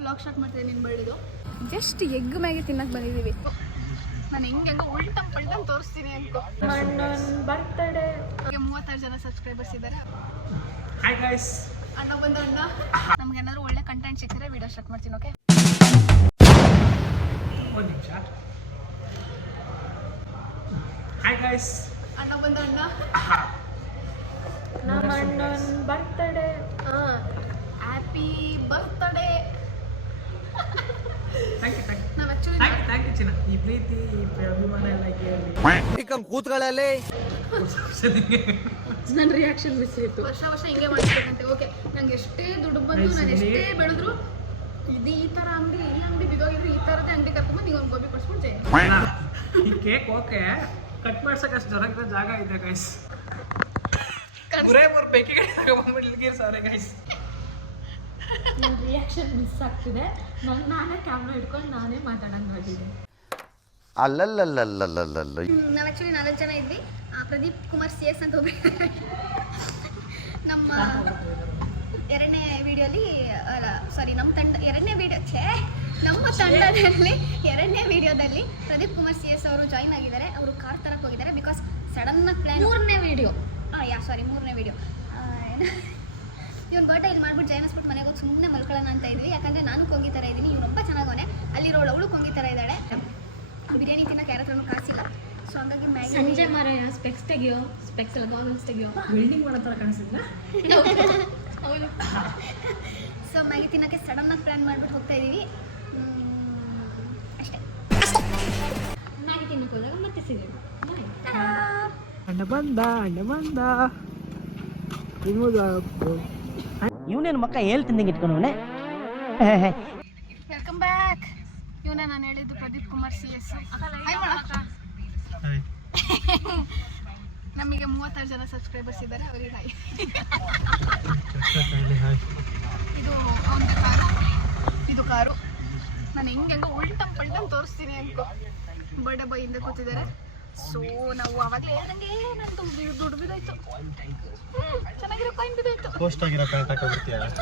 Blog start ಮಾಡ್ತಿದ್ದೆ ನಿನ್ನ ಬಳ್ಳಿದು just egg Maggi ತಿನ್ನಕ್ಕೆ ಬಂದಿದ್ದೀವಿ. ನಾನು ಹೆಂಗೆ ಉಲ್ಟಮ್ ಪಲ್ಟಮ್ ತೋರಿಸ್ತೀನಿ ಅನ್ಕೋ. ಬರ್ತಡೇ 36 ಜನ ಸಬ್ಸ್ಕ್ರೈಬರ್ಸ್ ಇದ್ದಾರೆ. ಹಾಯ್ ಗೈಸ್, ಅಣ್ಣ ಬಂದು ಅಣ್ಣ ನಮ್ಗೆ ಏನಾದ್ರು ಒಳ್ಳೆ ಕಂಟೆಂಟ್ ಸಿಕ್ಕಿದ್ರೆ ವಿಡಿಯೋ ಸ್ಟಾರ್ಟ್ ಮಾಡ್ತೀನಿ. ಓಕೆ, ಒಂದು ನಿಮಿಷ. ಹಾಯ್ ಗೈಸ್, ಅಣ್ಣ ಬಂದು ಅಣ್ಣ ನಮ್ಮ ಅಣ್ಣನ birthday. Happy birthday. Thank you ನಾವು ಆ್ಯಕ್ಚುಲಿ ಥ್ಯಾಂಕ್ ಯು ಚಿನ್ನ. ಈ ಪ್ರೀತಿ ಈ ಅಭಿಮಾನ ಎಲ್ಲ ಕೇಳಿ ಕೂತ್ಗಳಲ್ಲಿ ನನ್ನ ರಿಯಾಕ್ಷನ್ ಮಿಸ್ ಆಯಿತು. ವರ್ಷ ಹಿಂಗೆ ಮಾಡ್ಬೇಕಂತೆ. ಓಕೆ, ನಂಗೆ ಎಷ್ಟೇ ದುಡ್ಡು ಬಂದು ನಾನು ಎಷ್ಟೇ ಬೆಳೆದ್ರು ಇದು ಈ ಥರ ಅಂಗಡಿ ಈ ಅಂಗಡಿ ಬಿದ್ದೋಗಿದ್ರು ಈ ಥರದೇ ಅಂಗಡಿ ಕರ್ಕೊಂಡ್ಬಂದು ನೀವು ಒಂದು ಗೋಬಿ ಕೊಡ್ಸ್ಬಿಡ್ತೇನೆ. ಈ ಕೇಕ್ ಓಕೆ, ಕಟ್ ಮಾಡ್ಸಕ್ಕೆ ಅಷ್ಟು ಜನಕ್ಕೆ ಜಾಗ ಇದೆ ಗೈಸ್. ಮೂರು ಬೇಕಿ ತಗೊಂಡ್ಬಿಡ್ಲಿಕ್ಕೆ ಸಾರಿ ಗೈಸ್. ನನ್ನ ರಿಯಾಕ್ಷನ್ ಮಿಸ್ ಆಗ್ತಿದೆ. ನಾನೇ ಕ್ಯಾಮ್ರಾ ಹಿಡ್ಕೊಂಡು ನಾನೇ ಮಾತಾಡಂಗಾಗಿದೆ. ಅಲ್ಲಲ್ಲಲ್ಲಲ್ಲಲ್ಲಲ್ಲ ನಾವು ಆ್ಯಕ್ಚುಲಿ 4 ಜನ ಇದ್ವಿ. ಪ್ರದೀಪ್ ಕುಮಾರ್ CS ಅಂತ ಒಬ್ಬರು ನಮ್ಮ ಎರಡನೇ ವಿಡಿಯೋಲಿ ನಮ್ಮ ತಂಡದಲ್ಲಿ ಎರಡನೇ ವಿಡಿಯೋದಲ್ಲಿ ಪ್ರದೀಪ್ ಕುಮಾರ್ CS ಅವರು ಜಾಯ್ನ್ ಆಗಿದ್ದಾರೆ. ಅವರು ಕಾರ್ ತರಕ್ಕೆ ಹೋಗಿದ್ದಾರೆ. ಬಿಕಾಸ್ ಸಡನ್ನಾಗಿ ಪ್ಲ್ಯಾನ್ ಮೂರನೇ ವಿಡಿಯೋ ಇವ್ನ ಬರ್ಡೇ ಇಲ್ಲಿ ಮಾಡ್ಬಿಟ್ಟು ಜೈನಸ್ಬಿಟ್ಟು ಮನೆಗೆ ಹೋಗಿ ಸುಮ್ಮನೆ ಮಲ್ಕೊಳ್ಳೋಣ ಅಂತ ಇದ್ವಿ. ಯಾಕಂದರೆ ನಾನು ಕೊಂಗಿ ಥರ ಇದ್ದೀನಿ, ಇವನೊಬ್ಬ ಚೆನ್ನಾಗವನೆ. ಅಲ್ಲಿರೋಳು ಅವಳು ಕೊಂಗಿ ಥರ ಇದ್ದಾಳೆ. ಬಿರಿಯಾನಿ ತಿನ್ನೋಕೆ ಯಾರ ಹತ್ರನೂ ಕಾಸಿಲ್ಲ. ಸೊ ಹಂಗಾಗಿ ಮ್ಯಾಗಿ ಸಂಜೆ ಮಾರಾಯ ಸ್ಪೆಕ್ಸ್ ತೆಗಿಯೋ, ಸ್ಪೆಕ್ಸ್ ಎಲ್ಲ ಗಾಗಲ್ಸ್ ತೆಗಿಯೋ. ಬಿಲ್ಡಿಂಗ್ ಮಾಡೋ ಥರ ಕಾಣಿಸಿದ್ನ. ಹೌದು. ಸೊ ಮ್ಯಾಗಿ ತಿನ್ನೋಕ್ಕೆ ಸಡನ್ನಾಗಿ ಪ್ಲ್ಯಾನ್ ಮಾಡಿಬಿಟ್ಟು ಹೋಗ್ತಾ ಇದ್ದೀವಿ. ಅಷ್ಟೇ. ಮ್ಯಾಗಿ ತಿನ್ನಕ್ಕೆ ಹೋದಾಗ ಮತ್ತೆ ಸಿಗೋಣ. ಅಣ್ಣ ಬಂದ ಇವನೇನು ಮಕ್ಕ ಹೇಳ್ತಿದ್ದಂಗೆ ಇಟ್ಕೊಂಡವನೆ. Welcome back. ಇವನೇ ನಾನು ಹೇಳಿದ್ದು ಪ್ರದೀಪ್ ಕುಮಾರ್ CS. ನಮಗೆ 36 ಜನ ಸಬ್ಸ್ಕ್ರೈಬರ್ಸ್ ಇದ್ದಾರೆ. ಅವರಿಗೆ ಹಾಯ್. ಇದು ಅವನ ಕಾರು, ಇದು ಕಾರು. ನಾನು ಹೆಂಗೆ ಉಲ್ಟಮ್ ಪಲ್ಟಮ್ ತೋರಿಸ್ತೀನಿ ಅನ್ಕೋ. ಬರ್ಡೇ ಬಾಯ್ ಹಿಂದೆ ಕೂತಿದ್ದಾರೆ. ಸೊ ನಾವು ಅವಾಗಲೇ ನನಗೆ ನಂದು ದುಡ್ಡು ಬಿದ್ದೋಯ್ತು. ಚೆನ್ನಾಗಿರೋ ಕಾಯಿನ್ ಬಿದ್ದೋಯ್ತು.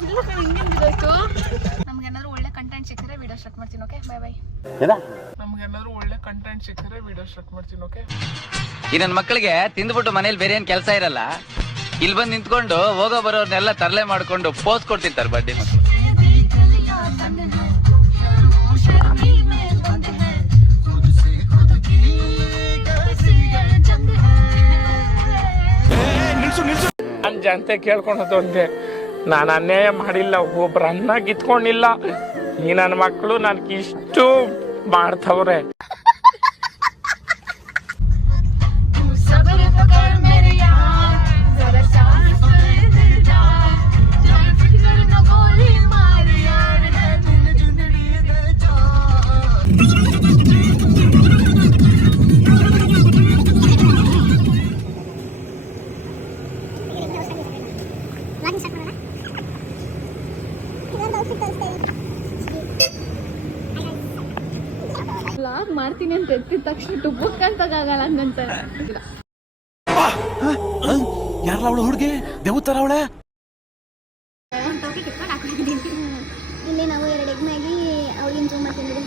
ಇಲ್ಲ ಕಣೆ, ಹಿಂಗೇನು ಬಿದ್ದೋಯ್ತು. ನಮ್ಗೇನಾದ್ರು ಒಳ್ಳೆ ಕಂಟೆಂಟ್ ಸಿಕ್ಕಿದ್ರೆ ವಿಡಿಯೋ ಸ್ಟಾರ್ಟ್ ಮಾಡ್ತೀನಿ. ಓಕೆ, ಬಾಯ್. ನಮ್ಗೇನಾದ್ರು ಒಳ್ಳೆ ಕಂಟೆಂಟ್ ಸಿಕ್ಕಿದ್ರೆ ವಿಡಿಯೋ ಸ್ಟಾರ್ಟ್ ಮಾಡ್ತೀನಿ. ಓಕೆ, ಈ ನನ್ನ ಮಕ್ಕಳಿಗೆ ತಿಂದ್ಬಿಟ್ಟು ಮನೇಲಿ ಬೇರೆ ಏನ್ ಕೆಲಸ ಇರಲ್ಲ, ಇಲ್ಲಿ ಬಂದು ನಿಂತ್ಕೊಂಡು ಹೋಗೋ ಬರೋರ್ನೆಲ್ಲ ತರಲೆ ಮಾಡ್ಕೊಂಡು ಪೋಸ್ ಕೊಡ್ತಿರ್ತಾರೆ ಬರ್ಡೇ ಮಕ್ಕಳು. ನಾನು ಜನತೆ ಕೇಳ್ಕೊಳೋದು ಒಂದೇ, ನಾನು ಅನ್ಯಾಯ ಮಾಡಿಲ್ಲ, ಒಬ್ರು ಅನ್ನ ಕಿತ್ಕೊಂಡಿಲ್ಲ. ಈ ನನ್ನ ಮಕ್ಕಳು ನನಗೆ ಇಷ್ಟು ಮಾಡ್ತವ್ರೆ. ವ್ಲಾಗ್ ಮಾಡ್ತೀನಿ ಅಂತ ಎತ್ತಿದ ತಕ್ಷಣ ಟುಬ್ಬಕ್ ಅಂತಕ್ಕಾಗಲ್ಲ ಹಂಗಂತ. ಯಾರಲ್ಲ ಅವಳು ಹುಡುಗಿ ದೇವತರ ಅವಳೆ. ಇಲ್ಲಿ ನಾವು 2 ಎಗ್ ಮ್ಯಾಗಿ ಅವ್ರಿಗಿನ ಜೂಮ್ ಮಾಡ್ತಿದ್ದೀವಿ.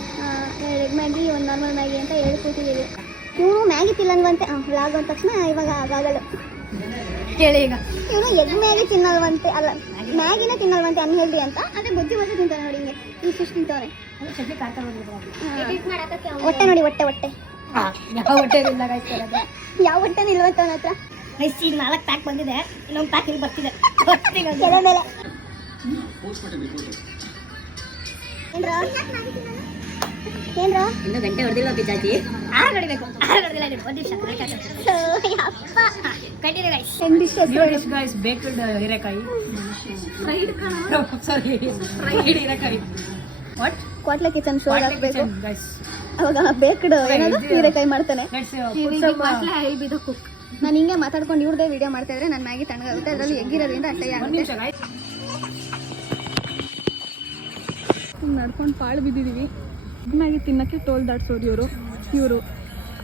2 ಎಗ್ ಮ್ಯಾಗಿ, 1 ನಾರ್ಮಲ್ ಮ್ಯಾಗಿ ಅಂತ ಹೇಳ್ಕೊತಿದ್ದೀವಿ. ಇವನು ಮ್ಯಾಗಿ ತಿನ್ನಲ್ವಂತೆ. ವ್ಲಾಗ್ ಅಂದ ತಕ್ಷಣ ಇವಾಗ ಆಗಲ್ಲ ಕೇಳಿ. ಈಗ ಇವನು ಎಗ್ ಮ್ಯಾಗಿ ತಿನ್ನಲ್ವಂತೆ, ಅಲ್ಲ ಮ್ಯಾಗಿನೇ ತಿನ್ನಲ್ವಂತೆ ಅನ್ಹೆಲ್ದಿ ಅಂತ. ಅದೇ ಬಜ್ಜಿ ತಿಂತಾನೆ ನೋಡಿ, ಹಿಂಗೆ ಈ ಫಿಶ್ ತಿಂತಾನೆ. ಹೊಟ್ಟೆ ನೋಡಿ, ಹೊಟ್ಟೆ ಯಾವ ಹೊಟ್ಟೆ ಇಲ್ಲ ಯಾವ ಹೊಟ್ಟೆನೂ ಇಲ್ವಂತ ಅವನ ಹತ್ರ. ಈಗ 4 ಪ್ಯಾಕ್ ಬಂದಿದೆ, ಇನ್ನೊಂದು ಪ್ಯಾಕ್ ಇಲ್ಲಿ ಬರ್ತಿದೆ. ಕೆಲ ಮೇಲೆ ಏನ್ರ ಇನ್ನು ಗಂಟೆ ಹೊಡೆದಿಲ್ಲ ಪಿತಾಜಿ. 6 ಹೊಡಿಬೇಕು, 6 ಹೊಡೆದಿಲ್ಲ. 1 ನಿಮಿಷ ಕಂಟಿನ್ಯೂ ಗೈಸ್. ಗೈಸ್ ಬೇಕಡ್ ಹೀರೆಕಾಯಿ, ಫ್ರೈಡ್ ಹೀರೆಕಾಯಿ. ವಾಟ್ ಕ್ವಾಟ್ಲೆ ಕಿಚನ್ ಶೋ ಹಾಕ್ಬೇಕು ಗೈಸ್. ಅವಾಗ ಬೇಕಡ್ ಏನಾದ್ರು ಹೀರೆಕಾಯಿ ಮಾಡ್ತಾನೆ. ನಾನು ಹಿಂಗೆ ಮಾತಾಡ್ಕೊಂಡು ಇವ್ರದೇ ವಿಡಿಯೋ ಮಾಡ್ತಾ ಇದ್ರೆ ನನ್ನ ಮ್ಯಾಗಿ ತಣ್ಣಗಾಗುತ್ತೆ. ಅದರಲ್ಲಿ ಎಗ್ಗಿರೋದ್ರಿಂದ ಅಷ್ಟೇ ಆಗುತ್ತೆ. ನಡ್ಕೊಂಡು ಪಾಳು ಬಿದ್ದಿದ್ದೀವಿ. ಮ್ಯಾಗಿ ತಿನ್ನಕ್ಕೆ ಟೋಲ್ ದಾಟ್ಸೋರು ಇವರು.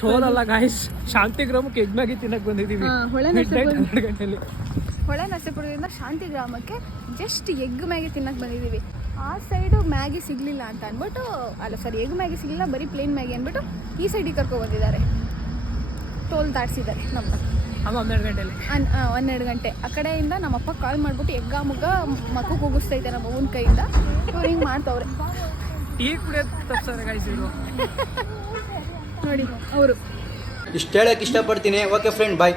ಟೋಲಲ್ಲ ಗಾಯ್ಸ್, ಶಾಂತಿಗ್ರಾಮಕ್ಕೆ ಎಗ್ ಮ್ಯಾಗಿ ತಿನ್ನಕ್ಕೆ ಬಂದಿದ್ದೀವಿ. ಹೊಳೆ ನರಸೀಪುರದಿಂದ ಶಾಂತಿ ಗ್ರಾಮಕ್ಕೆ ಜಸ್ಟ್ ಎಗ್ ಮ್ಯಾಗಿ ತಿನ್ನಕ್ಕೆ ಬಂದಿದ್ದೀವಿ. ಆ ಸೈಡು ಮ್ಯಾಗಿ ಸಿಗಲಿಲ್ಲ ಅಂತ ಅಂದ್ಬಿಟ್ಟು, ಅಲ್ಲ ಸಾರಿ, ಎಗ್ ಮ್ಯಾಗಿ ಸಿಗಲಿಲ್ಲ, ಬರೀ ಪ್ಲೇನ್ ಮ್ಯಾಗಿ ಅಂದ್ಬಿಟ್ಟು ಈ ಸೈಡಿಗೆ ಕರ್ಕೊಬಂದಿದ್ದಾರೆ. ಟೋಲ್ ದಾಟಿಸಿದ್ದಾರೆ ನಮ್ಮನ್ನ 12 ಗಂಟೆ. ಆ ಕಡೆಯಿಂದ ನಮ್ಮಪ್ಪ ಕಾಲ್ ಮಾಡಿಬಿಟ್ಟು ಎಗ್ಗ ಮುಗ್ಗ ಮಕ್ಕಕ್ಕೆ ಹೋಗಿಸ್ತೈತೆ ನಮ್ಮ ಅವ್ವನ ಕೈಯಿಂದ. ಇವ್ರು ಹಿಂಗೆ ಮಾಡ್ತವ್ರೆ. ಟೀ ಕುಡಿಯೋದು ತಪ್ಸೋರೆ ಗಾಯ್ಸ್ ಇವರು. ನೋಡಿ ಅವರು ಇಷ್ಟು ಹೇಳಕ್ಕೆ ಇಷ್ಟಪಡ್ತೀನಿ. ಓಕೆ ಫ್ರೆಂಡ್, ಬಾಯ್.